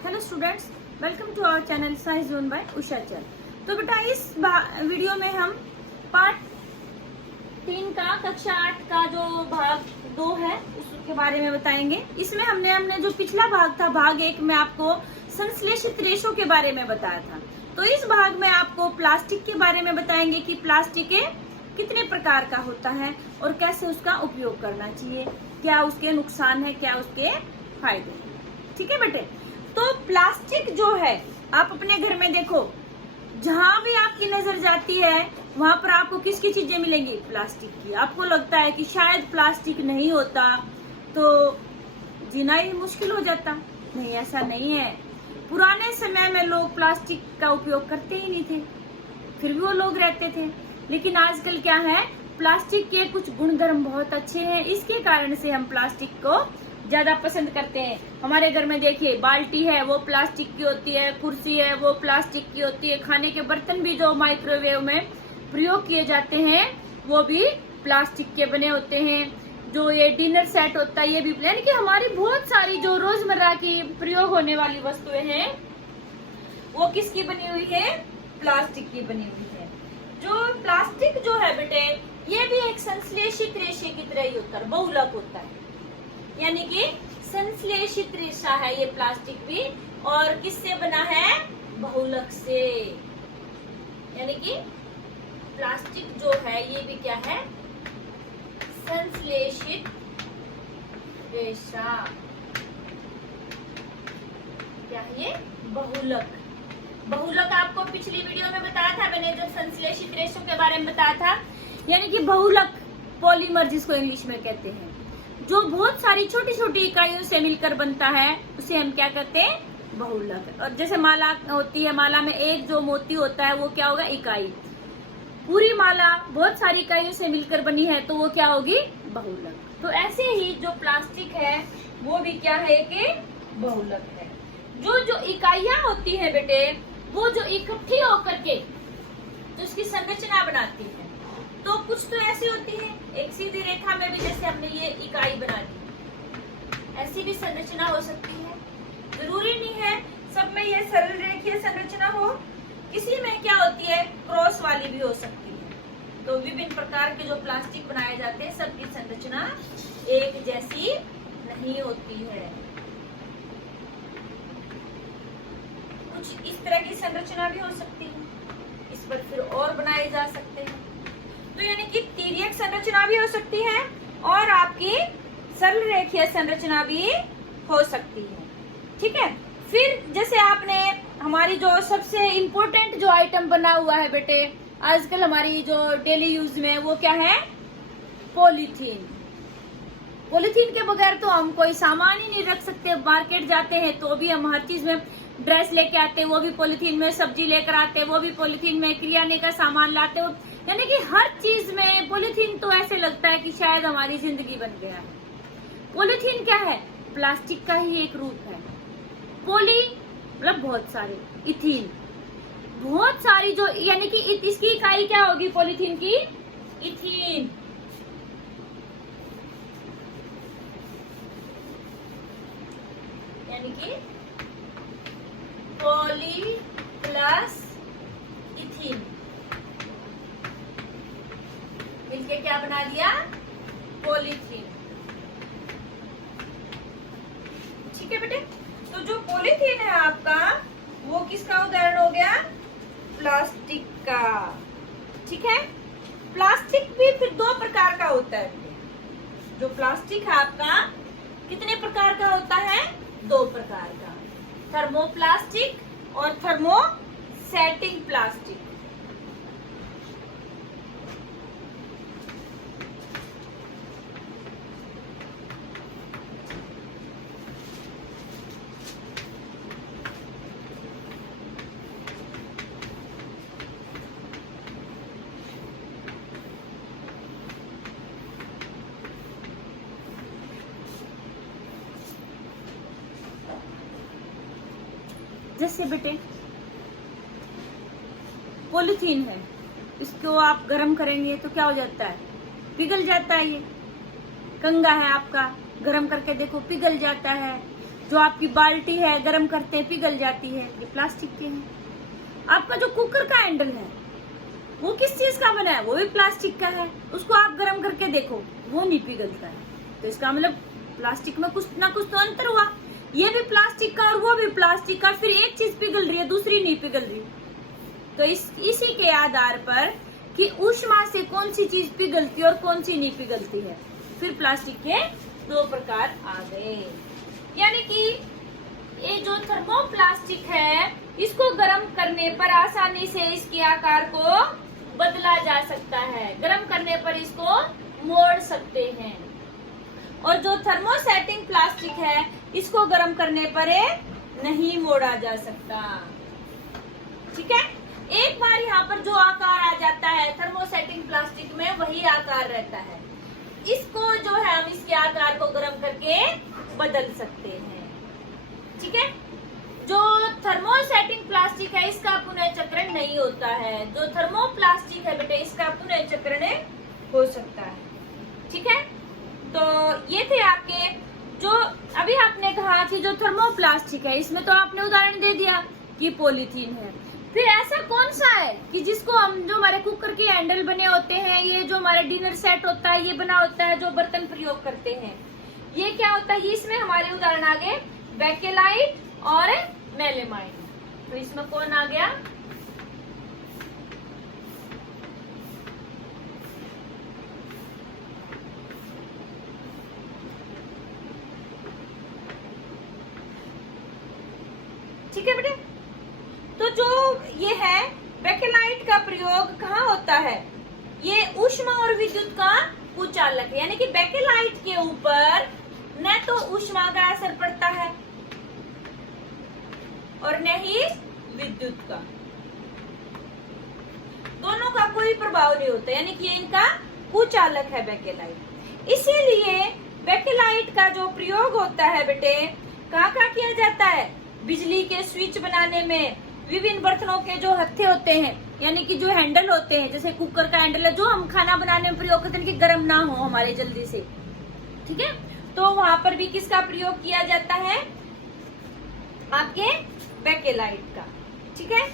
Hello students, welcome to our channel science zone by Usha चल। तो बेटा इस वीडियो में हम पार्ट 3 का कक्षा 8 का जो भाग 2 है उसके बारे में बताएंगे। इसमें हमने जो पिछला भाग था भाग 1 में आपको संश्लेषित रेशों के बारे में बताया था। तो इस भाग में आपको प्लास्टिक के बारे में बताएंगे कि प्लास्टिक कितने प्रकार का होता है और कैसे उसका उपयोग करना चाहिए, क्या उसके नुकसान है, क्या उसके फायदे। ठीक है बेटे। तो प्लास्टिक जो है आप अपने घर में देखो, जहां भी आपकी नजर जाती है वहां पर आपको किसकी चीजें मिलेंगी? प्लास्टिक की। आपको लगता है कि शायद प्लास्टिक नहीं होता तो जीना ही मुश्किल हो जाता। नहीं, ऐसा नहीं है। पुराने समय में लोग प्लास्टिक का उपयोग करते ही नहीं थे, फिर भी वो लोग रहते थे। लेकिन आजकल क्या है, प्लास्टिक के कुछ गुणधर्म बहुत अच्छे हैं, इसके कारण से हम प्लास्टिक को ज्यादा पसंद करते हैं। हमारे घर में देखिए बाल्टी है वो प्लास्टिक की होती है, कुर्सी है वो प्लास्टिक की होती है, खाने के बर्तन भी जो माइक्रोवेव में प्रयोग किए जाते हैं वो भी प्लास्टिक के बने होते हैं। जो ये डिनर सेट होता है ये भी, यानी कि हमारी बहुत सारी जो रोजमर्रा की प्रयोग होने वाली वस्तुएं हैं वो किसकी बनी हुई है? प्लास्टिक की बनी हुई है। जो प्लास्टिक जो है बेटे ये भी एक संश्लेषित रेशे की तरह ही होता है, बहुलक होता है, यानी कि संश्लेषित रेशा है ये प्लास्टिक भी। और किससे बना है? बहुलक से। यानी कि प्लास्टिक जो है ये भी क्या है? संश्लेषित रेशा। क्या है ये? बहुलक। बहुलक आपको पिछली वीडियो में बताया था मैंने, जब संश्लेषित रेशों के बारे में बताया था। यानी कि बहुलक पॉलीमर जिसको इंग्लिश में कहते हैं, जो बहुत सारी छोटी छोटी इकाइयों से मिलकर बनता है उसे हम क्या कहते हैं? बहुलक। और जैसे माला होती है, माला में एक जो मोती होता है वो क्या होगा? इकाई। पूरी माला बहुत सारी इकाइयों से मिलकर बनी है तो वो क्या होगी? बहुलक। तो ऐसे ही जो प्लास्टिक है वो भी क्या है कि बहुलक है। जो इकाइयां होती है बेटे वो जो इकट्ठी होकर के तो उसकी संरचना बनाती है। तो कुछ तो ऐसी होती है, एक सीधी रेखा में भी जैसे हमने ये इकाई बना दी, ऐसी भी संरचना हो सकती है। जरूरी नहीं है सब में ये सरल रेखीय संरचना हो, किसी में क्या होती है क्रॉस वाली भी हो सकती है। तो विभिन्न प्रकार के जो प्लास्टिक बनाए जाते हैं सबकी संरचना एक जैसी नहीं होती है। कुछ इस तरह की संरचना भी हो सकती है, इस पर फिर और बनाए जा सकते हैं। तो यानी कि तिर्यक संरचना भी हो सकती है और आपकी सरल रेखीय संरचना भी हो सकती है। ठीक है। फिर जैसे आपने हमारी जो सबसे इम्पोर्टेंट जो आइटम बना हुआ है बेटे आजकल हमारी जो डेली यूज में, वो क्या है? पॉलीथीन। पॉलीथीन के बगैर तो हम कोई सामान ही नहीं रख सकते। मार्केट जाते हैं तो भी हम हर चीज में, ड्रेस लेके आते हैं वो भी पॉलीथीन में, सब्जी लेकर आते हैं वो भी पॉलीथीन में, किराने का सामान लाते हो, यानी कि हर चीज में पॉलीथीन। तो ऐसे लगता है कि शायद हमारी जिंदगी बन गया है। पॉलीथीन क्या है? प्लास्टिक का ही एक रूप है। पॉली मतलब बहुत सारे, इथीन बहुत सारी, जो यानी कि इसकी इकाई क्या होगी पॉलीथीन की? इथीन। यानी कि पॉली प्लस इथीन मिलके क्या बना दिया? पॉलीथीन। ठीक है बेटे। तो जो पॉलीथीन है आपका वो किसका उदाहरण हो गया? प्लास्टिक का। ठीक है। प्लास्टिक भी फिर दो प्रकार का होता है। जो प्लास्टिक है आपका कितने प्रकार का होता है? दो प्रकार का, थर्मोप्लास्टिक और थर्मोसेटिंग प्लास्टिक। जैसे बेटे पॉलीथीन है, इसको आप गर्म करेंगे तो क्या हो जाता है? पिघल जाता है। ये कंगा है आपका, गर्म करके देखो पिघल जाता है। जो आपकी बाल्टी है गर्म करते हैं पिघल जाती है, ये प्लास्टिक के हैं। आपका जो कुकर का हैंडल है वो किस चीज का बना है, वो भी प्लास्टिक का है। उसको आप गर्म करके देखो, वो नहीं पिघलता है। तो इसका मतलब प्लास्टिक में कुछ ना कुछ तो अंतर हुआ। ये भी प्लास्टिक का और वो भी प्लास्टिक का, फिर एक चीज पिघल रही है दूसरी नहीं पिघल रही। तो इसी के आधार पर कि ऊष्मा से कौन सी चीज पिघलती है और कौन सी नहीं पिघलती है, फिर प्लास्टिक के दो प्रकार आ गए। यानी कि ये जो थर्मोप्लास्टिक है, इसको गर्म करने पर आसानी से इसके आकार को बदला जा सकता है। गर्म करने पर इसको मोड़ सकते हैं। और जो थर्मोसेटिंग प्लास्टिक है, इसको गर्म करने पर नहीं मोड़ा जा सकता। ठीक है, एक बार यहाँ पर जो आकार आ जाता है थर्मोसेटिंग प्लास्टिक में, वही आकार रहता है। इसको जो है हम इसके आकार को गर्म करके बदल सकते हैं। ठीक है, जो थर्मोसेटिंग प्लास्टिक है इसका पुनः चक्रण नहीं होता है। जो थर्मोप्लास्टिक है बेटे, इसका पुनः चक्रण हो सकता है। ठीक है, तो ये थे आपके जो अभी आपने कहा कि जो थर्मोप्लास्टिक है, इसमें तो आपने उदाहरण दे दिया कि पॉलीथीन है। फिर ऐसा कौन सा है कि जिसको हम, जो हमारे कुकर के हैंडल बने होते हैं, ये जो हमारा डिनर सेट होता है, ये बना होता है, जो बर्तन प्रयोग करते हैं, ये क्या होता है? इसमें हमारे उदाहरण आ गए बेकेलाइट और मेलेमाइन। तो इसमें कौन आ गया? ठीक है बेटे, तो जो ये है बेकेलाइट का प्रयोग कहाँ होता है? ये ऊष्मा और विद्युत का कुचालक है। यानी कि बेकेलाइट के ऊपर न तो ऊष्मा का असर पड़ता है और न ही विद्युत का, दोनों का कोई प्रभाव नहीं होता। यानी कि इनका कुचालक है बेकेलाइट। इसीलिए बेकेलाइट का जो प्रयोग होता है बेटे, कहाँ कहाँ किया जाता है? बिजली के स्विच बनाने में, विभिन्न बर्तनों के जो हत्थे होते हैं, यानी कि जो हैंडल होते हैं, जैसे कुकर का हैंडल है जो हम खाना बनाने में प्रयोग करते हैं कि गर्म ना हो हमारे जल्दी से। ठीक है, तो वहां पर भी किसका प्रयोग किया जाता है? आपके बेकेलाइट का। ठीक है,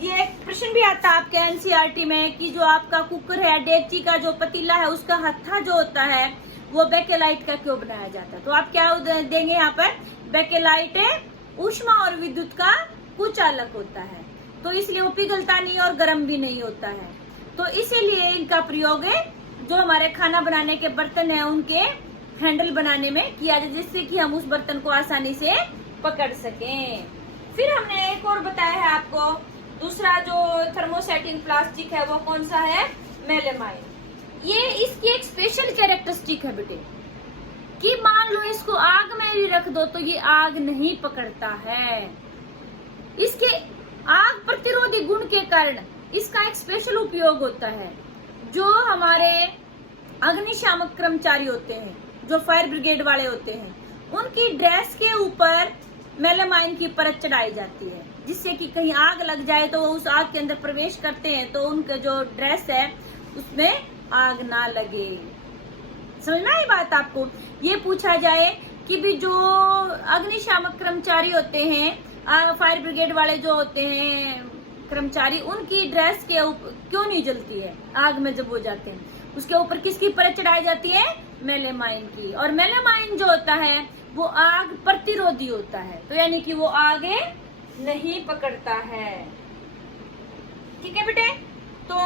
ये प्रश्न भी आता है आपके एनसीईआरटी में कि जो आपका कुकर है, डेगची का जो पतीला है, उसका हत्था जो होता है वो बेकेलाइट का क्यों बनाया जाता है? तो आप क्या देंगे यहाँ पर? बेकेलाइट ऊष्मा और विद्युत का कुचालक होता है, तो इसलिए वो पिघलता नहीं और गर्म भी नहीं होता है। तो इसीलिए इनका प्रयोग जो हमारे खाना बनाने के बर्तन है उनके हैंडल बनाने में किया जाए, जिससे कि हम उस बर्तन को आसानी से पकड़ सकें। फिर हमने एक और बताया है आपको, दूसरा जो थर्मोसेटिंग प्लास्टिक है वो कौन सा है? मेलेमाइन। ये इसकी एक स्पेशल कैरेक्टरिस्टिक है बेटे कि मान लो इसको आग में भी रख दो तो ये आग नहीं पकड़ता है। इसके आग प्रतिरोधी गुण के कारण इसका एक स्पेशल उपयोग होता है। जो हमारे अग्निशामक कर्मचारी होते हैं, जो फायर ब्रिगेड वाले होते हैं, उनकी ड्रेस के ऊपर मेलेमाइन की परत चढ़ाई जाती है, जिससे कि कहीं आग लग जाए तो वो उस आग के अंदर प्रवेश करते हैं तो उनके जो ड्रेस है उसमें आग ना लगे। समझना है बात आपको? ये पूछा जाए कि भी जो अग्निशामक कर्मचारी होते हैं, फायर ब्रिगेड वाले जो होते हैं कर्मचारी, उनकी ड्रेस के ऊपर क्यों नहीं जलती है आग में जब वो जाते हैं? उसके ऊपर किसकी परत चढ़ाई जाती है? मेलेमाइन की। और मेलेमाइन जो होता है वो आग प्रतिरोधी होता है, तो यानी कि वो आगे नहीं पकड़ता है। ठीक है बेटे, तो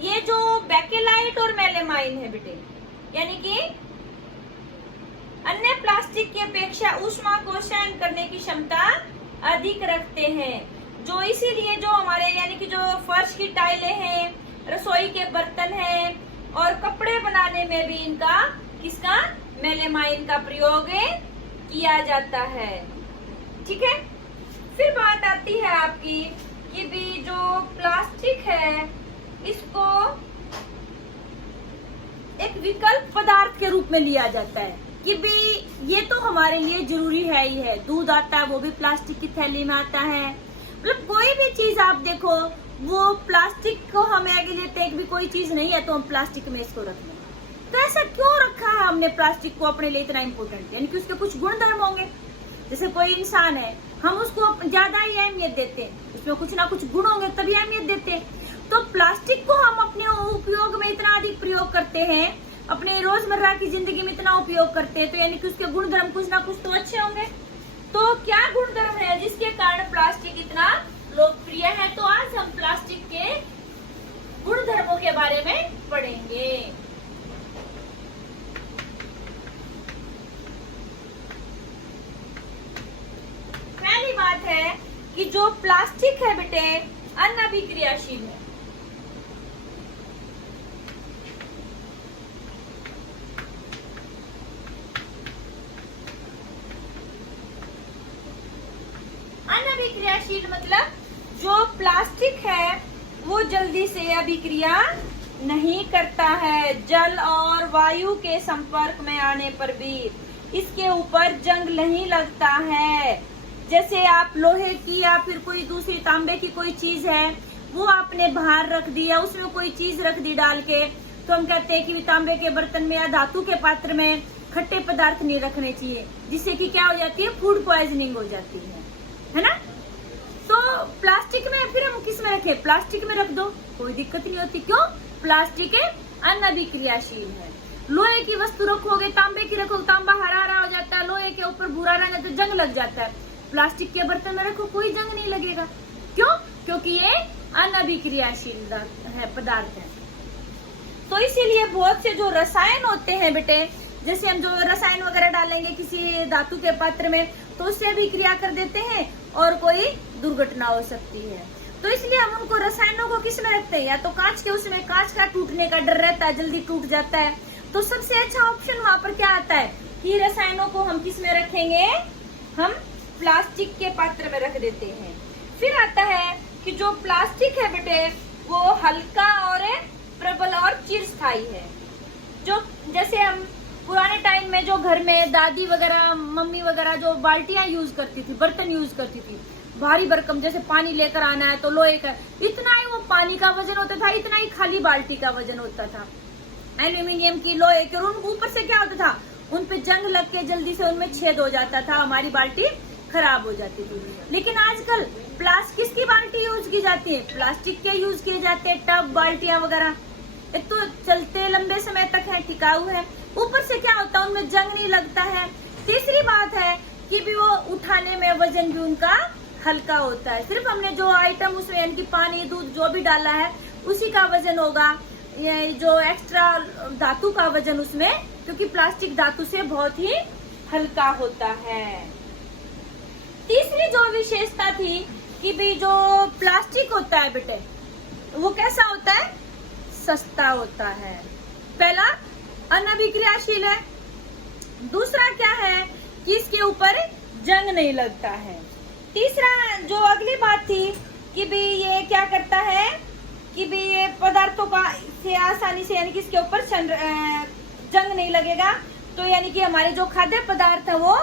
ये जो बेकेलाइट और मेलेमाइन है बेटे, यानी कि अन्य प्लास्टिक की अपेक्षा ऊष्मा को सहन करने की क्षमता अधिक रखते हैं। जो इसीलिए जो हमारे यानी कि जो फर्श की टाइलें हैं, रसोई के बर्तन हैं और कपड़े बनाने में भी इनका किसका? मेलेमाइन का प्रयोग किया जाता है। ठीक है, फिर बात आती है आपकी कि भी जो प्लास्टिक है इसको एक विकल्प पदार्थ के रूप में लिया जाता है कि भी ये तो हमारे लिए जरूरी है ही है। दूध आता है वो भी प्लास्टिक की थैली में आता है। मतलब कोई भी चीज आप देखो वो प्लास्टिक को हम आगे लेते हैं कि भी कोई चीज नहीं है तो हम प्लास्टिक में इसको रख लें। तो ऐसा क्यों रखा है हमने प्लास्टिक को अपने लिए इतना इम्पोर्टेंट? यानी कि उसके कुछ गुण धर्म होंगे। जैसे कोई इंसान है, हम उसको ज्यादा ही अहमियत देते हैं, उसमें कुछ ना कुछ गुण होंगे तभी अहमियत देते हैं। तो प्लास्टिक को हम अपने उपयोग में इतना अधिक प्रयोग करते हैं, अपने रोजमर्रा की जिंदगी में इतना उपयोग करते हैं, तो यानी कि उसके गुणधर्म कुछ ना कुछ तो अच्छे होंगे। तो क्या गुणधर्म है जिसके कारण प्लास्टिक इतना लोकप्रिय है? तो आज हम प्लास्टिक के गुणधर्मों के बारे में पढ़ेंगे। पहली बात है कि जो प्लास्टिक है बेटे अनअभिक्रियाशील है। अनअभिक्रियाशील मतलब जो प्लास्टिक है वो जल्दी से अभिक्रिया नहीं करता है। जल और वायु के संपर्क में आने पर भी इसके ऊपर जंग नहीं लगता है। जैसे आप लोहे की या फिर कोई दूसरी तांबे की कोई चीज है, वो आपने बाहर रख दिया, उसमें कोई चीज रख दी डाल के, तो हम कहते हैं कि तांबे के बर्तन में या धातु के पात्र में खट्टे पदार्थ नहीं रखने चाहिए, जिससे कि क्या हो जाती है, फूड पॉइजनिंग हो जाती है ना। तो प्लास्टिक में फिर हम किस में रखें? प्लास्टिक में रख दो, कोई दिक्कत नहीं होती। क्यों? प्लास्टिक अनअभिक्रियाशील है। लोहे की वस्तु रखोगे, तांबे की रखो, तांबा हरा हरा हो जाता है, लोहे के ऊपर भूरा रंग है तो जंग लग जाता है। प्लास्टिक के बर्तन में रखो, कोई जंग नहीं लगेगा। क्यों? क्योंकि ये अनअभिक्रियाशील है, पदार्थ है। तो इसीलिए बहुत से जो रसायन होते हैं बेटे, जैसे हम जो रसायन वगैरह डालेंगे किसी धातु के पात्र में, तो उससे भी क्रिया कर देते हैं और कोई दुर्घटना हो सकती है। तो इसलिए हम उनको रसायनों को किस में रखते हैं? या तो कांच के, उसमें कांच का टूटने का डर रहता है, जल्दी टूट जाता है। तो सबसे अच्छा ऑप्शन वहां पर क्या आता है कि रसायनों को हम किस में रखेंगे? हम प्लास्टिक के पात्र में रख देते हैं। फिर आता है कि जो प्लास्टिक है बेटे वो हल्का और प्रबल और चिरस्थायी है। जो जैसे हम पुराने टाइम में जो घर में दादी वगैरह, मम्मी वगैरह जो बाल्टियां यूज करती थी, बर्तन यूज करती थी, भारी भरकम, जैसे पानी लेकर आना है तो लोहे का, इतना ही वो पानी का वजन होता था, इतना ही खाली बाल्टी का वजन होता था, एल्यूमिनियम की, लोहे की। और उन ऊपर से क्या होता था, उन पे जंग लग के जल्दी से उनमें छेद हो जाता था, हमारी बाल्टी खराब हो जाती थी। लेकिन आजकल प्लास्टिक की बाल्टी यूज की जाती है, प्लास्टिक के यूज किए जाते हैं टब, बाल्टियां वगैरह। एक तो चलते लंबे समय तक है, टिकाऊ है, ऊपर से क्या होता है उनमें जंग नहीं लगता है। तीसरी बात है कि भी वो उठाने में वजन भी उनका हल्का होता है। सिर्फ हमने जो आइटम उसमें यानी कि पानी, दूध जो भी डाला है उसी का वजन होगा, ये जो एक्स्ट्रा धातु का वजन उसमें, क्योंकि प्लास्टिक धातु से बहुत ही हल्का होता है। तीसरी जो विशेषता थी कि भी जो प्लास्टिक होता है बेटे वो कैसा होता है? सस्ता होता है। पहला अनअभिक्रियाशील है, दूसरा क्या है कि इसके ऊपर जंग नहीं लगता है। तीसरा जो अगली बात थी कि भी ये क्या करता है कि भी ये पदार्थों का से आसानी से, यानी कि इसके ऊपर जंग नहीं लगेगा, तो यानी कि हमारे जो खाद्य पदार्थ है वो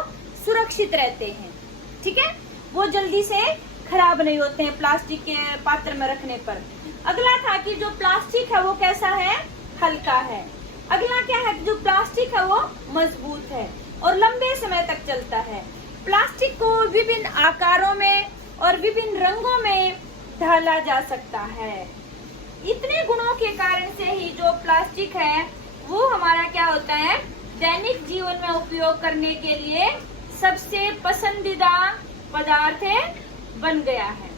सुरक्षित रहते हैं। ठीक है, वो जल्दी से खराब नहीं होते हैं प्लास्टिक के पात्र में रखने पर। अगला था कि जो प्लास्टिक है वो कैसा है? हल्का है। अगला क्या है? जो प्लास्टिक है वो मजबूत है और लंबे समय तक चलता है। प्लास्टिक को विभिन्न आकारों में और विभिन्न रंगों में ढाला जा सकता है। इतने गुणों के कारण से ही जो प्लास्टिक है वो हमारा क्या होता है, दैनिक जीवन में उपयोग करने के लिए सबसे पसंदीदा पदार्थ बन गया है।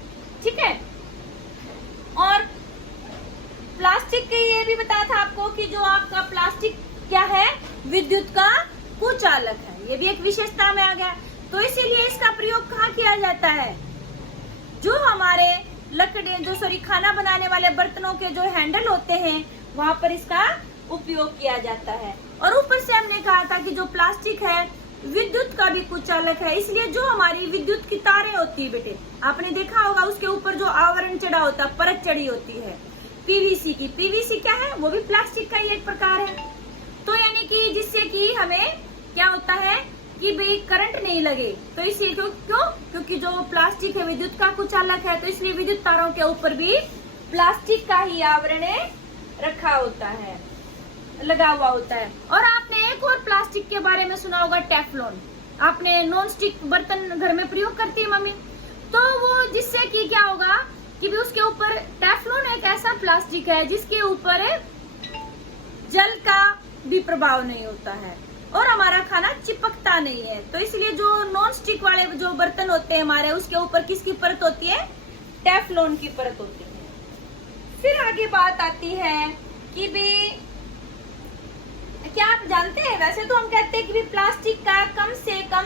ठीक है, और प्लास्टिक के ये भी बताया था आपको कि जो आपका प्लास्टिक क्या है, विद्युत का कुचालक है। ये भी एक विशेषता में आ गया। तो इसीलिए इसका प्रयोग कहाँ किया जाता है? जो हमारे खाना बनाने वाले बर्तनों के जो हैंडल होते हैं वहां पर इसका उपयोग किया जाता है। और ऊपर से हमने कहा था कि जो प्लास्टिक है विद्युत का भी कुचालक है, इसलिए जो हमारी विद्युत की तारें होती है बेटे, आपने देखा होगा उसके ऊपर जो आवरण चढ़ा होता है, परत चढ़ी होती है पीवीसी की। पीवीसी क्या है? वो भी प्लास्टिक का ही एक प्रकार है। तो यानी कि जिससे कि हमें क्या होता है कि भाई करंट नहीं लगे, तो इसलिए क्यों? क्योंकि जो प्लास्टिक है विद्युत का कुचालक है, तो इसलिए विद्युत तारों के ऊपर भी प्लास्टिक का ही आवरण रखा होता है। लगा हुआ होता है। और आपने एक और प्लास्टिक के बारे में सुना होगा, टेफ्लॉन। आपने नॉन स्टिक बर्तन घर में प्रयोग करती है मम्मी, तो वो जिससे कि क्या होगा कि भी उसके ऊपर, टेफ्लॉन एक ऐसा प्लास्टिक है जिसके ऊपर जल का भी प्रभाव नहीं होता है और हमारा खाना चिपकता नहीं है। तो इसलिए जो नॉन स्टिक वाले जो बर्तन होते हैं हमारे, उसके ऊपर किसकी परत होती है? टेफ्लॉन की परत होती है। फिर आगे बात आती है कि भी क्या आप जानते हैं, वैसे तो हम कहते हैं कि भी प्लास्टिक का कम से कम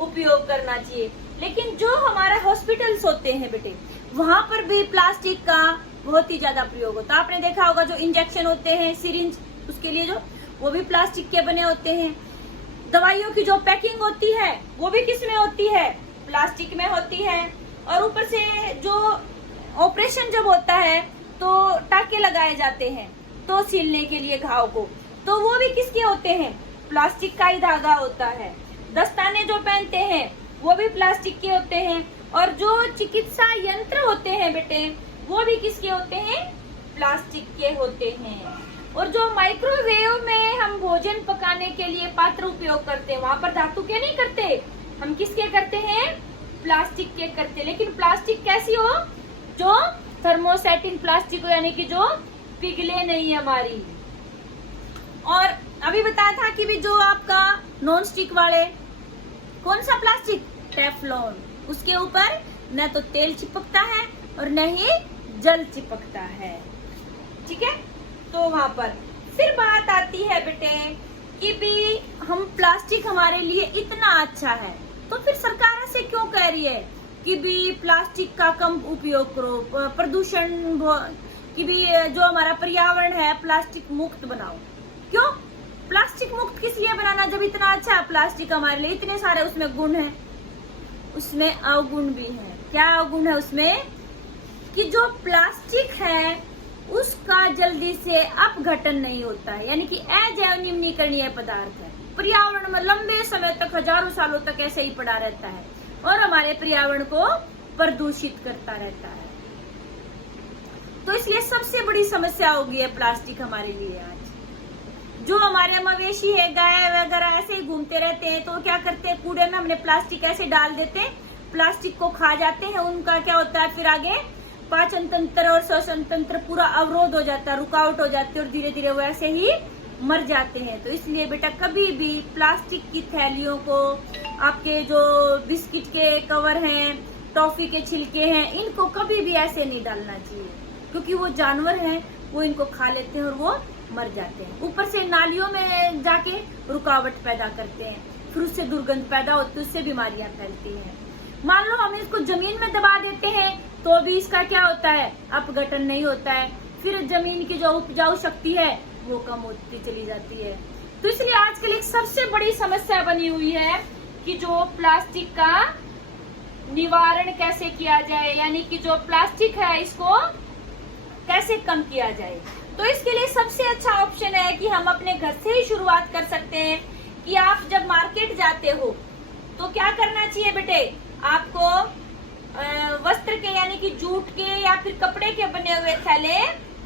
उपयोग करना चाहिए, लेकिन जो हमारे हॉस्पिटल्स होते हैं बेटे, वहां पर भी प्लास्टिक का बहुत ही ज्यादा प्रयोग होता है। आपने देखा होगा जो इंजेक्शन होते हैं, सिरिंज, उसके लिए जो, वो भी प्लास्टिक के बने होते हैं। दवाइयों की जो पैकिंग होती है वो भी किस में होती है? प्लास्टिक में होती है। और ऊपर से जो ऑपरेशन जब होता है तो टाके लगाए जाते हैं तो सीलने के लिए घाव को, तो वो भी किसके होते हैं? प्लास्टिक का ही धागा होता है। दस्ताने जो पहनते हैं वो भी प्लास्टिक के होते हैं। और जो चिकित्सा यंत्र होते हैं बेटे, वो भी किसके होते हैं? प्लास्टिक के होते हैं। और जो माइक्रोवेव में हम भोजन पकाने के लिए पात्र उपयोग करते हैं, वहां पर धातु के नहीं करते, हम किसके करते हैं? प्लास्टिक के करते। लेकिन प्लास्टिक कैसी हो? जो थर्मोसेटिंग प्लास्टिक हो, यानी कि जो पिघले नहीं हमारी। और अभी बताया था कि भी जो आपका नॉन स्टिक वाले, कौन सा प्लास्टिक? टेफ्लॉन। उसके ऊपर न तो तेल चिपकता है और न ही जल चिपकता है। ठीक है, तो वहां पर फिर बात आती है बेटे कि भी हम प्लास्टिक हमारे लिए इतना अच्छा है, तो फिर सरकार ऐसे क्यों कह रही है कि भी प्लास्टिक का कम उपयोग करो, प्रदूषण कि भी जो हमारा पर्यावरण है प्लास्टिक मुक्त बनाओ? क्यों प्लास्टिक मुक्त किस लिए बनाना, जब इतना अच्छा है प्लास्टिक हमारे लिए, इतने सारे उसमें गुण हैं। उसमें अवगुण भी है। क्या अवगुण है उसमें? कि जो प्लास्टिक है उसका जल्दी से अपघटन नहीं होता है, यानी कि अजैव निम्नीकरणीय पदार्थ है। पर्यावरण में लंबे समय तक, हजारों सालों तक ऐसे ही पड़ा रहता है और हमारे पर्यावरण को प्रदूषित करता रहता है। तो इसलिए सबसे बड़ी समस्या हो गई है प्लास्टिक हमारे लिए आज। जो हमारे मवेशी है, गाय वगैरह ऐसे ही घूमते रहते हैं, तो क्या करते हैं, कूड़े में हमने प्लास्टिक ऐसे डाल देते हैं, प्लास्टिक को खा जाते हैं। उनका क्या होता है, फिर आगे पाचन तंत्र और श्वसन तंत्र पूरा अवरोध हो जाता है, रुकावट हो जाती है और धीरे धीरे वो ऐसे ही मर जाते हैं। तो इसलिए बेटा कभी भी प्लास्टिक की थैलियों को, आपके जो बिस्किट के कवर हैं, टॉफी के छिलके हैं, इनको कभी भी ऐसे नहीं डालना चाहिए, क्योंकि वो जानवर हैं, वो इनको खा लेते हैं और वो मर जाते हैं। ऊपर से नालियों में जाके रुकावट पैदा करते हैं, फिर उससे दुर्गंध पैदा होती है, उससे बीमारियां फैलती हैं। मान लो हम इसको जमीन में दबा देते हैं तो भी इसका क्या होता है, अपघटन नहीं होता है, फिर जमीन की जो उपजाऊ शक्ति है वो कम होती चली जाती है। तो इसलिए आजकल एक सबसे बड़ी समस्या बनी हुई है कि जो प्लास्टिक का निवारण कैसे किया जाए, यानी कि जो प्लास्टिक है इसको कैसे कम किया जाए। तो इसके लिए सबसे अच्छा ऑप्शन है कि हम अपने घर से ही शुरुआत कर सकते हैं। कि आप जब मार्केट जाते हो तो क्या करना चाहिए बेटे, आपको वस्त्र के, यानी कि जूट के या फिर कपड़े के बने हुए थैले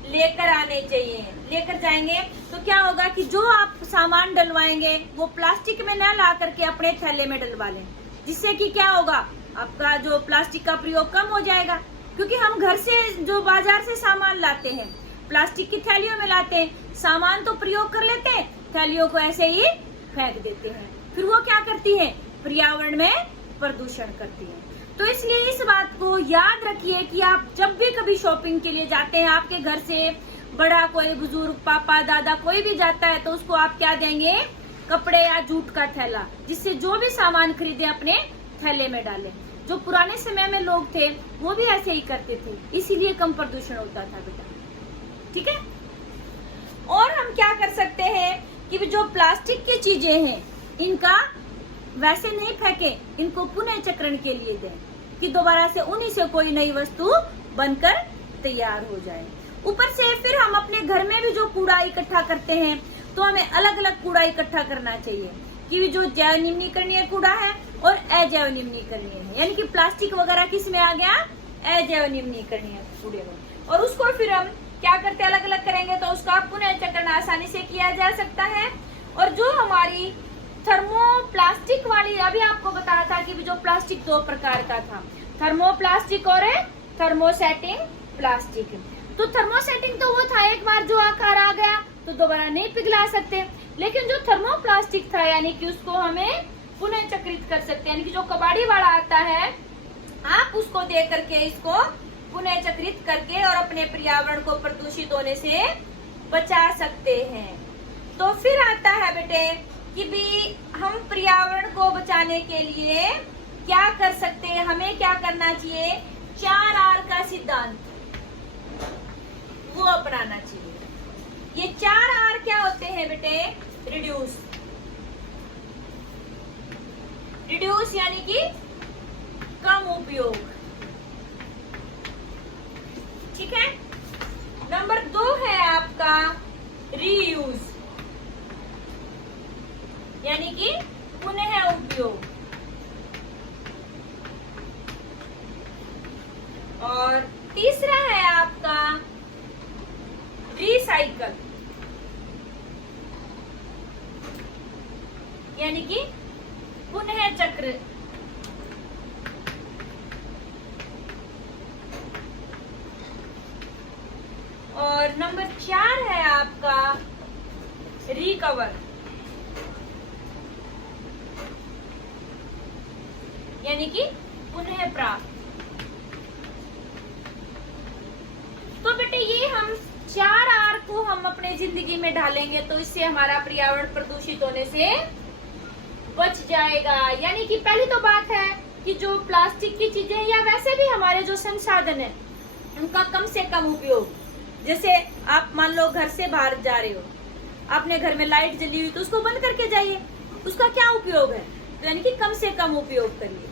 लेकर आने चाहिए। लेकर जाएंगे तो क्या होगा कि जो आप सामान डलवाएंगे वो प्लास्टिक में न ला करके अपने थैले में डलवा लें, जिससे कि क्या होगा, आपका जो प्लास्टिक का प्रयोग कम हो जाएगा। क्योंकि हम घर से जो बाजार से सामान लाते हैं प्लास्टिक की थैलियों में लाते हैं, सामान तो प्रयोग कर लेते हैं, थैलियों को ऐसे ही फेंक देते हैं, फिर वो क्या करती है, पर्यावरण में प्रदूषण करती है। तो इसलिए इस बात को याद रखिए कि आप जब भी कभी शॉपिंग के लिए जाते हैं, आपके घर से बड़ा कोई बुजुर्ग, पापा दादा कोई भी जाता है, तो उसको आप क्या देंगे, कपड़े या जूट का थैला, जिससे जो भी सामान खरीदे अपने थैले में डालें। जो पुराने समय में लोग थे वो भी ऐसे ही करते थे, इसीलिए कम प्रदूषण होता था बेटा। ठीक है, और हम क्या कर सकते हैं कि जो प्लास्टिक की चीजें हैं इनका वैसे नहीं फेंके, इनको पुनः चक्रण के लिए दें कि दोबारा से उन्हीं से कोई नई वस्तु बनकर तैयार हो जाए। ऊपर से फिर हम अपने घर में भी जो कूड़ा इकट्ठा करते हैं तो हमें अलग अलग कूड़ा इकट्ठा करना चाहिए कि जो जैव निम्नीकरणीय कूड़ा है और अजैव निम्नीकरणीय है, यानी कि प्लास्टिक वगैरह किस में आ गया, अजैव निम्नीकरणीय कूड़े में, और उसको फिर हम क्या करते अलग अलग करेंगे तो उसका पुनः चक्रण आसानी से किया जा सकता है। और जो हमारी थर्मोप्लास्टिक वाली, अभी आपको बताया था कि जो प्लास्टिक दो प्रकार का था, थर्मोप्लास्टिक और थर्मोसेटिंग प्लास्टिक। तो थर्मोसेटिंग तो वो था एक बार जो आकार आ गया तो दोबारा नहीं पिघला सकते, लेकिन जो थर्मोप्लास्टिक था यानी कि उसको हमें पुनः चक्रित कर सकते हैं, यानी कि जो कबाड़ी वाला आता है आप उसको दे करके इसको पुनः चक्रित करके और अपने पर्यावरण को प्रदूषित होने से बचा सकते हैं। तो फिर आता है बेटे कि भी हम पर्यावरण को बचाने के लिए क्या कर सकते हैं, हमें क्या करना चाहिए, 4R का सिद्धांत वो अपनाना चाहिए। ये 4R क्या होते हैं बेटे? रिड्यूस, रिड्यूस यानी कि कम उपयोग, ठीक है। नंबर 2 है आपका रीयूज, यानी कि पुनः उपयोग। और तीसरा है आपका रिसाइकल, यानी कि पुनः चक्र। और नंबर 4 है आपका रिकवर, यानी कि पुनः प्राप्त। तो बेटे ये हम 4R को हम अपने जिंदगी में डालेंगे तो इससे हमारा पर्यावरण प्रदूषित होने से बच जाएगा। यानी कि पहली तो बात है कि जो प्लास्टिक की चीजें या वैसे भी हमारे जो संसाधन है उनका कम से कम उपयोग। जैसे आप मान लो घर से बाहर जा रहे हो, आपने घर में लाइट जली हुई तो उसको बंद करके जाइए, उसका क्या उपयोग है, तो यानी कि कम से कम उपयोग करिए,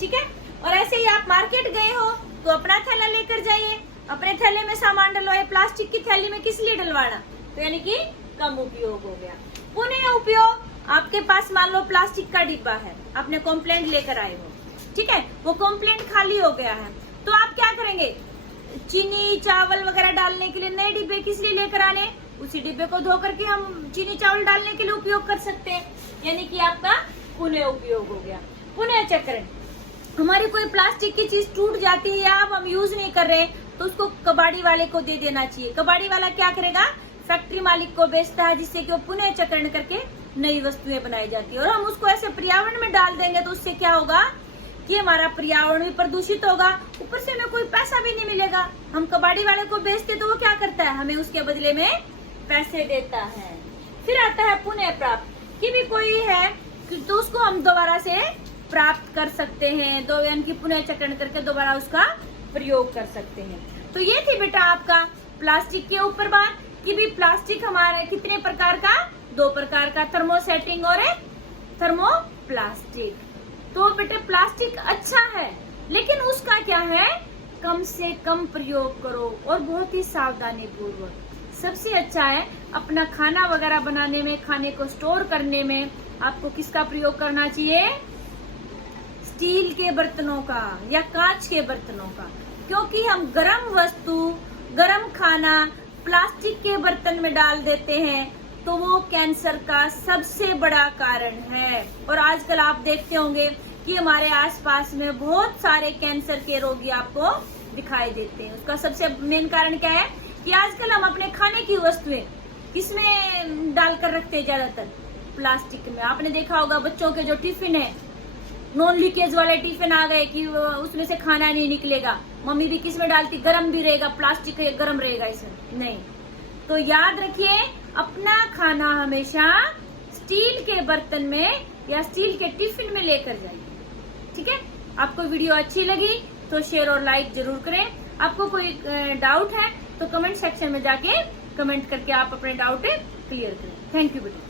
ठीक है। और ऐसे ही आप मार्केट गए हो तो अपना थैला लेकर जाइए, अपने थैले में सामान डलवाए, प्लास्टिक की थैली में किस लिए डलवाना, तो यानी कि कम उपयोग हो गया। पुनः उपयोग, आपके पास मान लो प्लास्टिक का डिब्बा है, आपने कॉम्प्लेंट लेकर आए हो, ठीक है, वो कॉम्प्लेंट खाली हो गया है तो आप क्या करेंगे, चीनी चावल वगैरह डालने के लिए नए डिब्बे किस लिए लेकर आने, उसी डिब्बे को धो करके हम चीनी चावल डालने के लिए उपयोग कर सकते हैं, यानी कि आपका पुनः उपयोग हो गया। पुनः चक्रण, हमारी कोई प्लास्टिक की चीज टूट जाती है या अब हम यूज नहीं कर रहे तो उसको कबाड़ी वाले को दे देना चाहिए। कबाड़ी वाला क्या करेगा, फैक्ट्री मालिक को बेचता है जिससे कि वो पुनः चक्रण करके नई वस्तुएं बनाई जाती है। और हम उसको ऐसे पर्यावरण में डाल देंगे तो उससे क्या होगा कि हमारा पर्यावरण भी प्रदूषित होगा, ऊपर से हमें कोई पैसा भी नहीं मिलेगा। हम कबाड़ी वाले को बेचते तो वो क्या करता है, हमें उसके बदले में पैसे देता है। फिर आता है पुनः प्राप्त, कि भी कोई है तो उसको हम दोबारा से प्राप्त कर सकते हैं, दो यानी कि पुनः चक्रण करके दोबारा उसका प्रयोग कर सकते हैं। तो ये थी बेटा आपका प्लास्टिक के ऊपर बात कि भी प्लास्टिक हमारे कितने प्रकार का, 2 प्रकार का, थर्मोसेटिंग और थर्मोप्लास्टिक। तो बेटे प्लास्टिक अच्छा है लेकिन उसका क्या है, कम से कम प्रयोग करो और बहुत ही सावधानी पूर्वक। सबसे अच्छा है अपना खाना वगैरह बनाने में, खाने को स्टोर करने में आपको किसका प्रयोग करना चाहिए, स्टील के बर्तनों का या कांच के बर्तनों का, क्योंकि हम गर्म वस्तु, गर्म खाना प्लास्टिक के बर्तन में डाल देते हैं तो वो कैंसर का सबसे बड़ा कारण है। और आजकल आप देखते होंगे कि हमारे आसपास में बहुत सारे कैंसर के रोगी आपको दिखाई देते हैं। उसका सबसे मेन कारण क्या है कि आजकल हम अपने खाने की वस्तुएं किसमें डालकर रखते हैं, ज्यादातर प्लास्टिक में। आपने देखा होगा बच्चों के जो टिफिन है, नॉन लीकेज वाले टिफिन आ गए कि उसमें से खाना नहीं निकलेगा, मम्मी भी किस में डालती, गर्म भी रहेगा, प्लास्टिक गर्म रहेगा इसमें नहीं। तो याद रखिए अपना खाना हमेशा स्टील के बर्तन में या स्टील के टिफिन में लेकर जाइए, ठीक है। आपको वीडियो अच्छी लगी तो शेयर और लाइक जरूर करें। आपको कोई डाउट है तो कमेंट सेक्शन में जाके कमेंट करके आप अपने डाउट क्लियर करें। थैंक यू बेटा।